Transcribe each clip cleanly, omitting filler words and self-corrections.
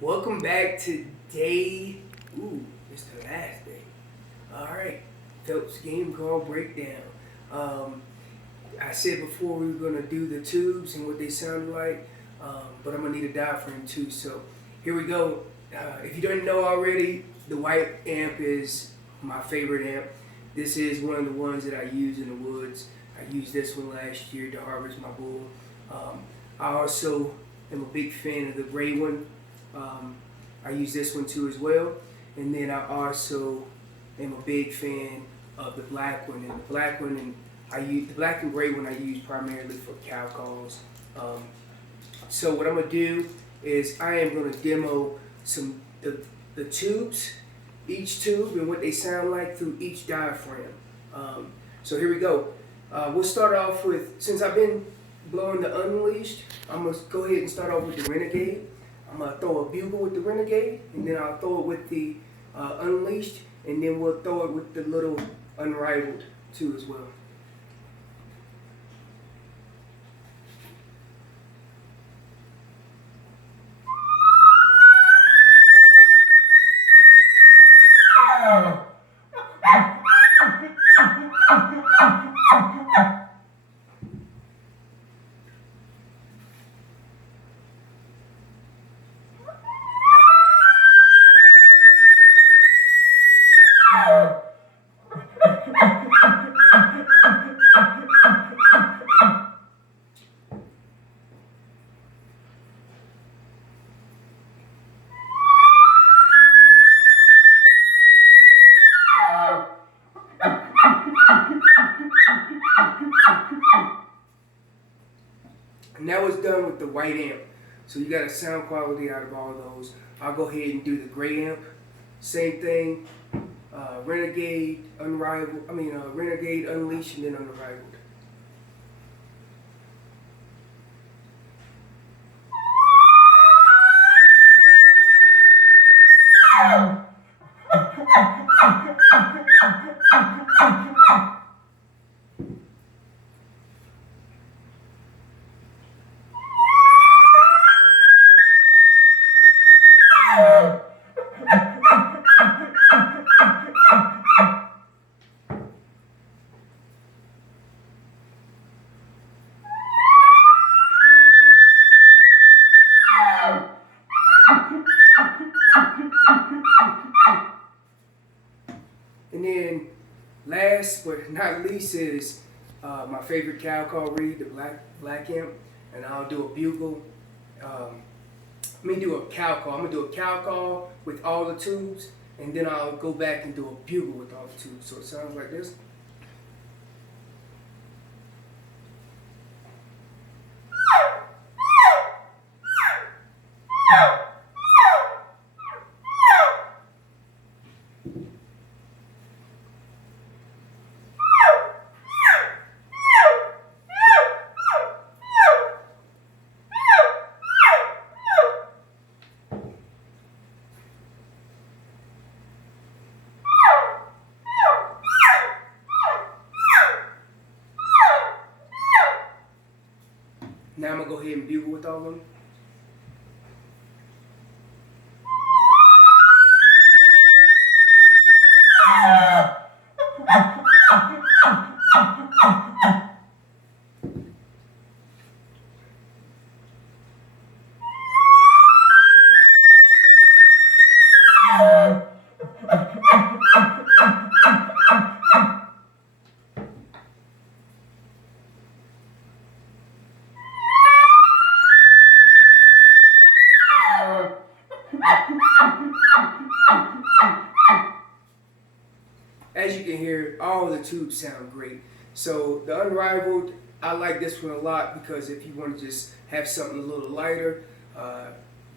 Welcome back to it's the last day. Alright, Phelps Game Call breakdown. I said before we were going to do the tubes and what they sound like, but I'm going to need a diaphragm too. So here we go. If you don't know already, the white amp is my favorite amp. This is one of the ones that I use in the woods. I used this one last year to harvest my bull. I also am a big fan of the gray one. I use this one too as well. And then I also am a big fan of the black one. And the black one, and the black and gray one I use primarily for cow calls. So what I'm gonna do is I am gonna demo the tubes, each tube and what they sound like through each diaphragm. So here we go. We'll start off with, since I've been blowing the Unleashed, I'm gonna go ahead and start off with the Renegade. I'm gonna throw a Bugle with the Renegade, and then I'll throw it with the Unleashed, and then we'll throw it with the little Unrivaled too as well. Now it's done with the white amp. So you got a sound quality out of all those. I'll go ahead and do the gray amp. Same thing. Renegade, Renegade, Unleashed, and then Unrivaled. And then last but not least is my favorite cow call reed, the black amp, and I'll do a Bugle. Let me do a cow call. I'm gonna do a cow call with all the tubes, and then I'll go back and do a Bugle with all the tubes. So it sounds like this. Now I'm gonna go ahead and Bugle with all of them. As you can hear, all the tubes sound great. So the Unrivaled, I like this one a lot because if you want to just have something a little lighter,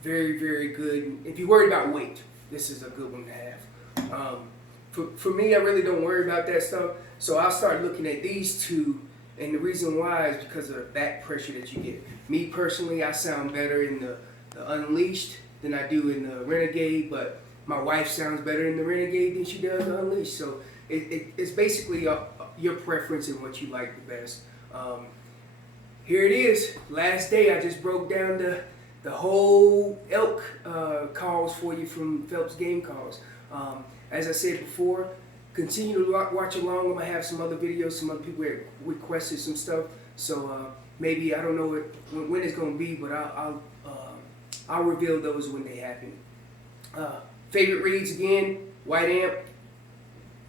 very, very good. If you're worried about weight, this is a good one to have. For me, I really don't worry about that stuff. So I'll start looking at these two, and the reason why is because of the back pressure that you get. Me personally, I sound better in the Unleashed than I do in the Renegade, but my wife sounds better in the Renegade than she does the Unleashed. So it's basically your preference and what you like the best. Here it is, last day. I just broke down the whole elk calls for you from Phelps Game Calls. As I said before, continue to watch along. I'm gonna have some other videos. Some other people requested some stuff, so maybe I don't know when it's gonna be, but I'll reveal those when they happen. Favorite reeds again: white amp,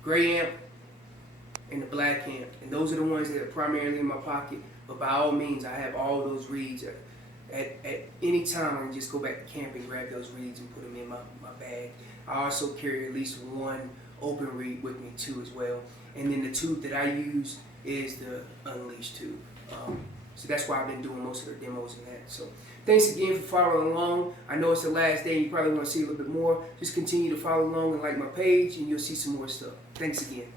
gray amp, and the black amp. And those are the ones that are primarily in my pocket. But by all means, I have all those reeds. At any time, I can just go back to camp and grab those reeds and put them in my bag. I also carry at least one open reed with me too as well. And then the tube that I use is the Unleashed tube. So that's why I've been doing most of the demos and that. So thanks again for following along. I know it's the last day. You probably want to see a little bit more. Just continue to follow along and like my page, and you'll see some more stuff. Thanks again.